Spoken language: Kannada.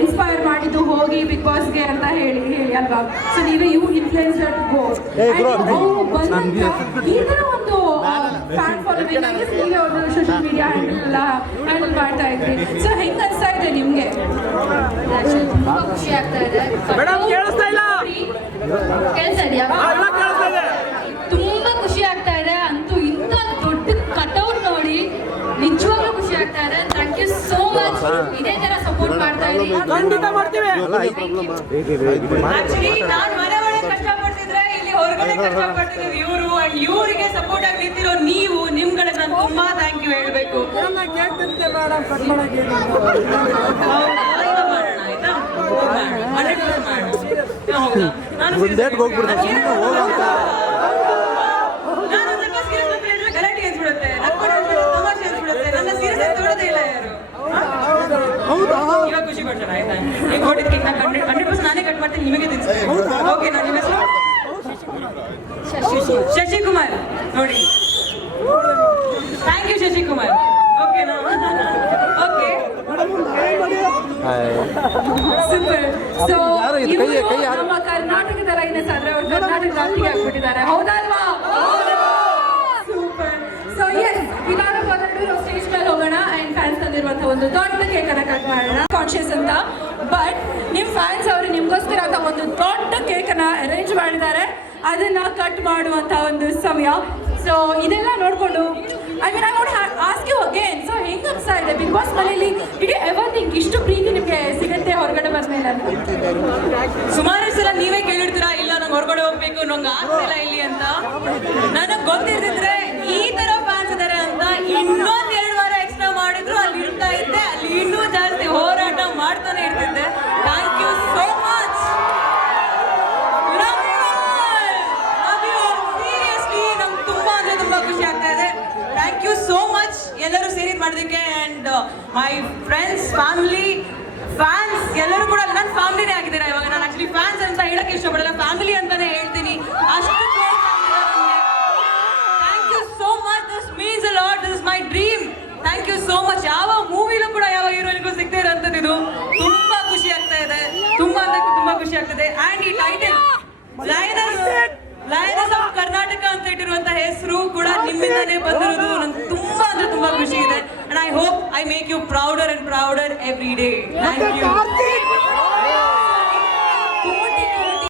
ಇನ್ಸ್ಪೈರ್ ಮಾಡಿದ್ದು ಹೋಗಿ ಬಿಗ್ ಬಾಸ್ಗೆ ಅಂತ ಹೇಳಿ ಅಲ್ವಾ. ಸೊ ನೀವೇ ಯು ಇನ್ಫ್ಲುಯೆನ್ಸರ್ ಗೋ ಈ ತರ ಒಂದು ಫ್ಯಾನ್ ಫಾಲೋವಿಂಗ್ ನೀವೇ ಒಂದು ಸೋಷಿಯಲ್ ಮೀಡಿಯಾ ಹ್ಯಾಂಡಲ್ ಮಾಡ್ತಾ ಇದ್ರಿ. ಸೊ ಹೆಂಗ್ ಅನ್ಸ್ತಾ ಇದೆ ನಿಮ್ಗೆ? ತುಂಬಾ ಖುಷಿ ಆಗ್ತಾ ಇದೆ. ತುಂಬಾ ಖುಷಿ ಆಗ್ತಾ ಇದೆ. ಅಂತೂ ಇಂಥ ದೊಡ್ಡ ಕಟೌಟ್ ನೋಡಿ ನಿಜವಾಗ್ಲೂ ಖುಷಿ ಆಗ್ತಾ ಇದೆ. Thank you so much. ಇದೇ ತರ ಸಪೋರ್ಟ್ ಮಾಡ್ತಾ ಇರಿ. ಖಂಡಿತ ಮಾಡ್ತೀವಿ. ಆಕ್ಚುಲಿ ನಾನು ಮನೆ ಒಳಗೆ ಕಷ್ಟಪಡ್ತಿದ್ರೆ ಇಲ್ಲಿ ಹೊರಗಡೆ ಕಷ್ಟಪಡ್ತಿದ್ದೀವಿ ಇವರು. ಅಂಡ್ ಇವರಿಗೆ ಸಪೋರ್ಟ್ ಆಗಿ ನಿಂತಿರೋ ನೀವು, ನಿಮ್ಗಳಿಗೆ ನಾನು ತುಂಬಾ ಥ್ಯಾಂಕ್ ಯು ಹೇಳ್ಬೇಕು. ಗಲಾಟೆ ಅನ್ಸ್ಬಿಡುತ್ತೆ, ತಮಾಷೆ ಅನ್ಸ್ಬಿಡುತ್ತೆ. ನನ್ನ ಸೀರಿಯಸ್ ಆಗಿ ತೊಗೊಳ್ಳೋದೇ ಇಲ್ಲ ಯಾರು. ಇವಾಗ ಖುಷಿ ಪಡ್ತಾರೆ. ಆಯ್ತಾ, ಈಗ ಕೊಟ್ಟಿದ್ದ ಕೇಕ್ ನಾನು 100% ನಾನೇ ಕಟ್ ಮಾಡ್ತೀನಿ, ನಿಮಗೆ ತಿನ್ಸ್ತೀನಿ. ಓಕೆ, ನಾನು ನಿಮ್ಮ ಹೆಸರು ಶಶಿಕುಮಾರ್. ನೋಡಿ, ಥ್ಯಾಂಕ್ ಯು ಶಶಿಕುಮಾರ್. ಓಕೆನಾ? Okay, super. ಸೊ ನಮ್ಮ ಕರ್ನಾಟಕದ ಲೈನಸ್ ಆದ್ರೆ ಅವ್ರು ಕರ್ನಾಟಕ ರಾಷ್ಟ್ರೀಯ ಆಗ್ಬಿಟ್ಟಿದ್ದಾರೆ, ಹೌದಲ್ವಾ? ಸೂಪರ್. ಸೊ ಎಸ್, ಇವಾಗ ನಾವು ಸ್ಟೇಜ್ ಮೇಲೆ ಹೋಗೋಣ ಅಂಡ್ ಫ್ಯಾನ್ಸ್ ತಂದಿರುವಂತ ಒಂದು ದೊಡ್ಡ ಕೇಕ್ ಅನ್ನ ಕಟ್ ಮಾಡೋಣ. ಕಾನ್ಶಿಯಸ್ ಅಂತ, ಬಟ್ ನಿಮ್ ಫ್ಯಾನ್ಸ್ ಅವರು ನಿಮ್ಗೋಸ್ಕರ ಅಂತ ಒಂದು ದೊಡ್ಡ ಕೇಕ್ ಅನ್ನ ಅರೇಂಜ್ ಮಾಡಿದ್ದಾರೆ. ಅದನ್ನ ಕಟ್ ಮಾಡುವಂತ ಒಂದು ಸಮಯ. ಸೊ ಇದೆಲ್ಲ ನೋಡ್ಕೊಂಡು I mean I want ask you again, so ಹೆಂಗ್ ಅನ್ಸ್ತಾ ಇದೆ ಬಿಗ್ ಬಾಸ್ ಮನೆಯಲ್ಲಿ? ಇಡೀ ಎವರ್ ಥಿಂಕ್ ಇಷ್ಟು ಪ್ರೀತಿ ನಿಮ್ಗೆ ಸಿಗುತ್ತೆ ಹೊರಗಡೆ ಬಂದ್ಮೇಲೆ ಅಂತ? ಸುಮಾರು ಸಲ ನೀವೇ ಕೇಳಿರ್ತೀರಾ, ಇಲ್ಲ ನಂಗೆ ಹೊರಗಡೆ ಹೋಗ್ಬೇಕು, ನಂಗೆ ಆಗ್ತಿಲ್ಲ ಇಲ್ಲಿ ಅಂತ. ನನಗೆ ಗೊತ್ತಿರ್ತಿದ್ರೆ ಈ ತರ ಫ್ಯಾನ್ಸ್ ಇದಾರೆ ಅಂತ ಇನ್ನೊಂದ್ 2 ವಾರ ಎಕ್ಸ್ಟ್ರಾ ಮಾಡಿದ್ರು ಅಲ್ಲಿ ಇರ್ತಾ ಇದ್ದೆ, ಅಲ್ಲಿ ಇನ್ನೂ ಜಾಸ್ತಿ ಹೋರಾಟ ಮಾಡ್ತಾನೆ ಇರ್ತಿದ್ದೆ. Thank you so much. Seriously ನಂಗೆ ತುಂಬಾ ಅಂದ್ರೆ ತುಂಬಾ ಖುಷಿ ಆಗ್ತಾ ಇದೆ. ಥ್ಯಾಂಕ್ ಯು ಸೋ ಮಚ್ ಎಲ್ಲರೂ ಸೇರಿ ಮಾಡೋದಕ್ಕೆ. And my friends, family, fans ಎಲ್ಲರೂ ಕೂಡ ನನ್ನ ಫ್ಯಾಮಿಲಿನೇ ಆಗಿದ್ದೀರಾ ಇವಾಗ. ನಾನು ಆಕ್ಚುಲಿ ಫ್ಯಾನ್ಸ್ ಅಂತ ಹೇಳಕ್ಕೆ ಇಷ್ಟಪಡಲ್ಲ, ಫ್ಯಾಮಿಲಿ ಅಂತಾನೆ ಹೇಳ್ತೀನಿ. ಅಷ್ಟು thank you so much. This means a lot. This is my dream. Thank you so much. ಯಾವ ಮೂವಿಲೂ ಕೂಡ ಯಾವ ಹೀರೋಯಿನ್ಗೂ ಸಿಗದೇ ಇರೋಂಥದ್ದು ಇದು. ತುಂಬಾ ಖುಷಿ ಆಗ್ತಾ ಇದೆ, ತುಂಬಾ ಅಂದ್ರೆ ತುಂಬಾ ಖುಷಿ ಆಗ್ತದೆ. ಅಂಡ್ ಈ ಟೈಟಲ್ ಲಯನಸ್ ಆಫ್ ಕರ್ನಾಟಕ ಅಂತ ಇಟ್ಟಿರುವಂತ ಹೆಸರು ಕೂಡ ನಿಮ್ಮಿಂದಾನೇ ಬಂದಿರೋದು. ನಂಗೆ ತುಂಬಾ ಅಂದ್ರೆ ತುಂಬಾ ಖುಷಿ ಇದೆ. And I hope I make you prouder and prouder every day. Thank you.